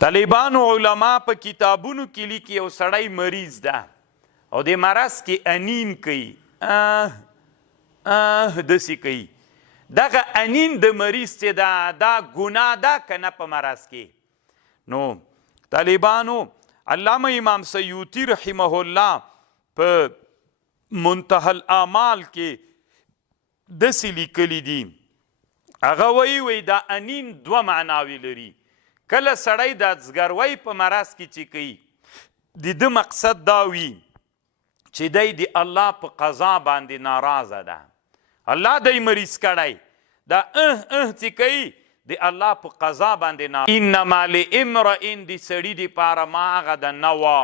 طالبانو علما په کتابونو کې لیکي یو سړی مریض ده او د مرض کې انین کوي داسې کوي دغه انین د مریض چې ده دا ګناه ده که نه په مرض کې نو طالبانو علامه امام سیوطي رحمه الله په منتهى الاعمال کې داسې لیکلي دي هغه وایي دا انین دوه معناوې لري کله سړی د ځګروۍ په مرض کې چې کوي د ده مقصد دا وي چې دی د الله په قضا باندې ناراضه ده الله دی مریض کړی دا چې کوي د الله په قضا باندې انما لامرئ د سړي دپاره ما هغه د نه وه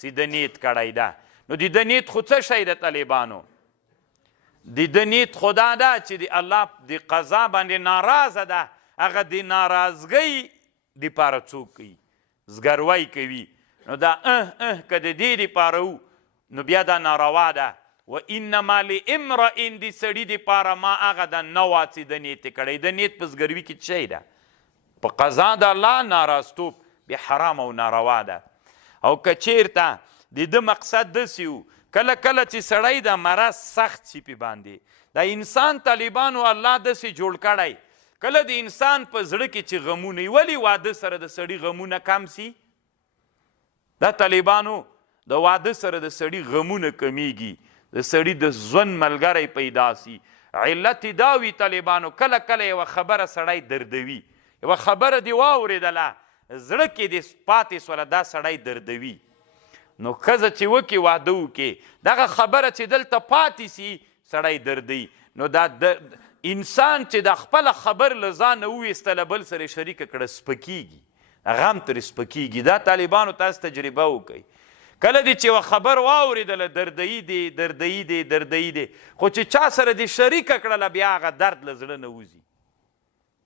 چې د نیت کړی ده نو د ده نیت خو څه شی ده طالبانو د ده نیت خو دا ده چې د الله د قضا باندې ناراضه ده هغه د ناراضګۍ دپاره څوک کوي زګروی کوي نو دا که د دې دپاره و نو بیا دا ناروا ده و انما لامرئ د سړي دپاره ما هغه د نه وه چې د نیت یې کړی د نیت په زګروي کې څه شی ده په قضا د الله ناراضتوب بیا حرام او ناروا ده او که چیرته د ده مقصد داسې و کله کله چې سړی د مرض سخت شي پې باندې د انسان طالبانو الله داسې جوړ کړی کله د انسان په زړه کې چې غمونه وي ولې واده سره د سړي غمونه کم سي دا طالبانو د واده سره د سړي غمونه کمیږي د سړي د ژوند ملګری پیدا سي علت دا وي طالبانو کله کله یوه خبره سړی دردوي یوه خبره دې واورېدله زړه کې دې پاتې سوله دا سړی دردوي نو ښځه چې وکړي واده وکړي دغه خبره چې دلته پاتې سي سړی دردوي نو دا انسان چې د خپله خبر له ځانه وویستله بل سره شریکه کړه سپکیږي غم ترې سپکیږي دا طالبانو تاسو تجربه وکړئ کله دې چې یوه خبر واورېدله دردوي دی دردوي دی دردوي دی خو چې چا سره دې شریکه کړله بیا هغه درد له زړه نه وځي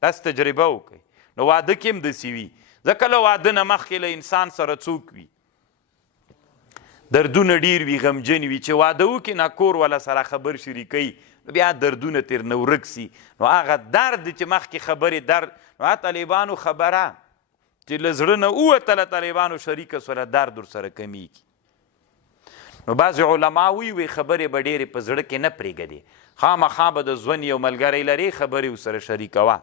تاسو تجربه وکړئ نو واده کې هم داسې وي ځکه له واده نه مخکې له انسان سره څوک وي دردونه ډیر وي غمجن وي چې واده وکړي نه کور والا سره خبر شریکوي بیا دردونه تر نه ورک سي نو هغه درد چې مخکې خبرې درد نو طالبانو خبره چې له زړه نه ووتله طالبانو شریکه سوله درد ورسره کمیږي نو بعضې علما وی خبرې به ډېرې په زړه کې نه پرېږدې خامخا به د ژوند یو ملګری لرې خبرې ورسره شریکوه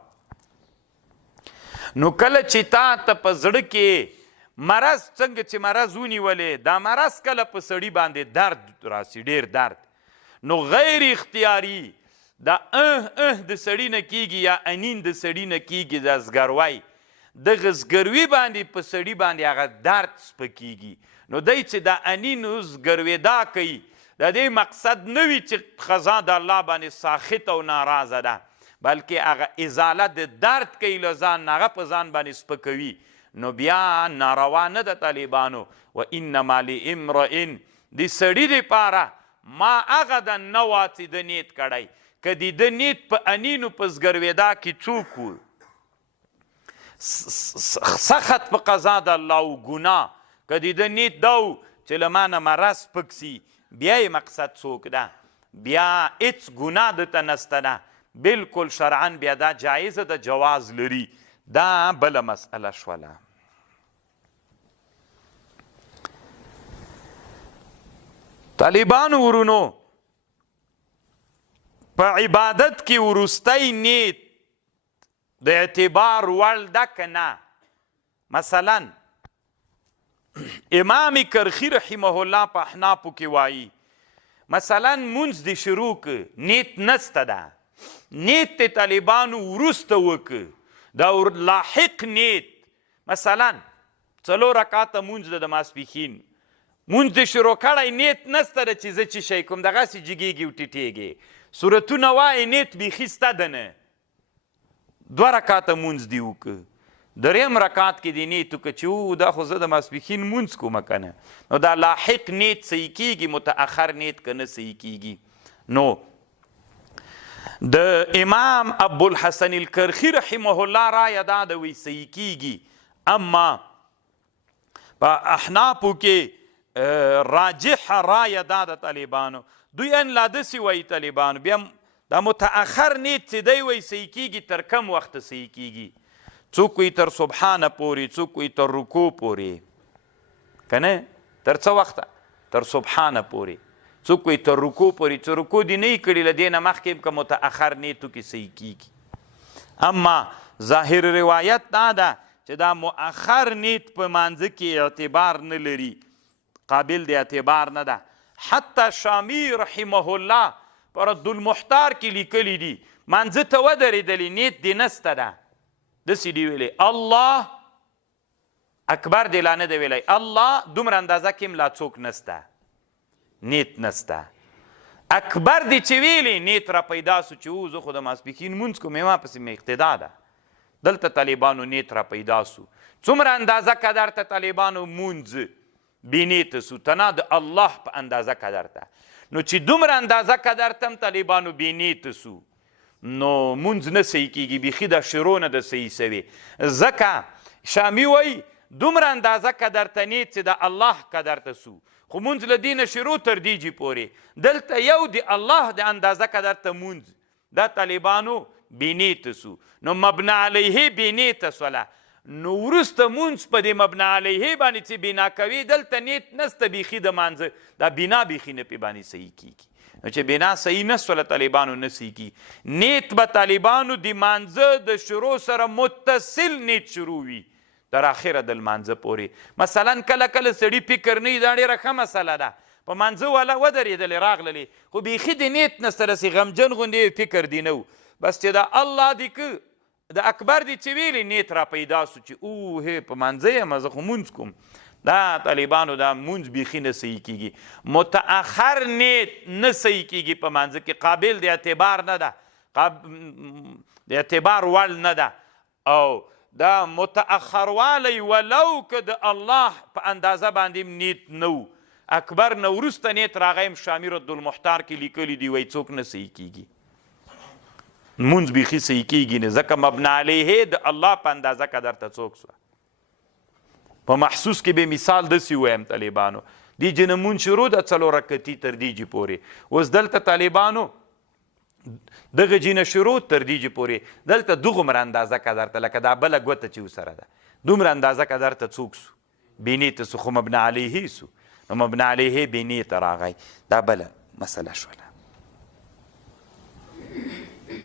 نو کله چې تا ته په زړه کې مرض څنګه چې مرض ونیولې دا مرض کله په سړي باندې درد راسي ډېر درد نو غیر اختیاري دا د سړي نه کیږي یا انین د سړي نه کیږي دا زګروی دغه زګروي باندې په سړي باندې هغه درد سپکیږي نو دی چې دا انین زګروېدا کوي د دې مقصد نه وي چې ښځه د الله باندې ساخط او ناراضه ده بلکې هغه ازاله د درد کوي له ځان نه هغه په ځان باندې سپکوي نو بیا ناروا نه ده طالبانو و انما لامرئ د سړي دپاره ما هغه د نه وه چې د نیت کړی که د ده نیت په انینو په زګروېدا کې څوک و سخت په قضا د الله و ګناه که د ده نیت دا و چې له ما نه مرض سپک سي بیا یې مقصد څوک ده بیا هېڅ ګناه دته نسته ده بلکل شرعا بیا دا جایزه ده جواز لري دا بله مسئله شوله طالبانو ورونو په عبادت کې وروستی نیت د اعتبار وړ ده که نه مثلا امام کرخي رحمه الله په احنافو کې وایي مثلا مونځ دې شروع که نیت نسته ده نیت د طالبانو وروسته وکه دا لاحق نیت مثلا 4 رکعاته مونځ د ماسپښین مونځ دې شروع کړی نیت نسته ده چې زه چې شی کوم دغسې جګېږي او ټیټېږي صورتونه وایي نیت بیخي سته ده نه 2 رکعاته مونځ دې وکه 3 رکعات کې دې نیت وکه چې دا خو زه د ماسپښین مونځ کومه که نه نو دا لاحق نیت صحیح کېږي متأخر نیت که نه صحیح کېږي نو د امام ابوالحسن الکرخي رحمه الله رایه دا ده وی صحیح کېږي اما په احنافو کې راجح رایه دا د طالبانو دوی ان لا داسې وایي طالبانو بیا دا متأخر نیت چې دی وایي صحیح کېږي تر کم وخته صحیح کېږي څوک وایي تر سبحانه پورې، څوک وایي تر رکوع پورې، که نه تر څه وخته تر سبحانه پورې، څوک وایي تر رکوع پورې، چې رکوع دې نه یې کړي له دې نه مخکې که متأخر نیتو کې صحیح کیږي. اما ظاهر روایت دا ده چې دا مؤخر نیت په مانځه کې اعتبار نه لري، قابل د اعتبار نه ده. حتی شامی رحمه الله په رد المحتار کې لیکلی دي مانځه ته ودرېدلې نیت دې نسته ده، داسې دي ویلی الله اکبر دې لا نه دی ویلی، الله دومره اندازه کې لا څوک نسته، نیت نسته. اکبر دې چې ویلی نیت را پیدا سو چې او زه خو د ماسپښین مونځ کوم ما پسې مې اقتدا ده. دلته طالبانو نیت را پیدا سو، څومره اندازه قدر ته طالبانو مونځ بینیته سو، تنها د الله په اندازه قدر ته. نو چې دومره اندازه قدر ته هم طالبانو بینیته سو نو مونځ نه صحیح کیږي، بیخي د شروع نه د صحیح سوي. ځکه شامی وایي دومره اندازه قدر ته نیت چې د الله قدر ته سو، خو مونځ له دې نه شروع تر دیجې پورې، دلته یو د الله د اندازه قدر ته مونځ، دا طالبانو بینیته سو. نو مبنا علیه بینیته سوله، نو وروسته مونځ په دې مبنا علیه باندې چې بنا کوي دلته نیت نسته بیخي د مانځه، دا بنا بیخي نه پې باندې صحیح کیږي. نو چې بنا صحیح نه سوله طالبانو نه صحیح کیږي. نیت به طالبانو د مانځه د شروع سره متصل نیت شروع وي تر اخره د لمانځه پورې. مثلا کله کله سړي فکر نه وي، دا ډېره ښه مسله ده، په مانځه والا ودرېدلې راغللې خو بیخي د نیت نه سره سې غمجن غوندې فکر دی نه و، بس چې د الله دی که د اکبر دی چې ویلې نیت را پیدا سو چې او هی په مانځه یم زه خو مونځ کوم، دا طالبانو دا مونځ بیخي نه صحیح کیږي. متأخر نیت نه صحیح کیږي په مانځه کې، قابل د اعتبار نه ده، د اعتبار وړ نه ده. او دا متأخر والی ولو که د الله په اندازه باندې نیت نه و، اکبر نه وروسته نیت راغی، شامی رد المحتار کې لیکلی دی وایي څوک نه صحیح کیږي، مونځ بیخي صحیح کیږي نه، ځکه مبنا علیه د الله په اندازه قدر ته څوک سوه. په محسوس کې به مثال داسې ووایم طالبانو، دیجې نه مونځ شروع ده 4 رکعتي تر دیجې پورې، اوس دلته طالبانو دغه جینه شروع تر دیجې پورې، دلته دوغومره اندازه قدر ته لکه دا بله ګوته چې ورسره ده دومره اندازه قدر ته څوک سو، بینې ته سو، خو مبنا علیه سو، نو مبنا علیه بینې ته راغی، دا بله مسله شوله.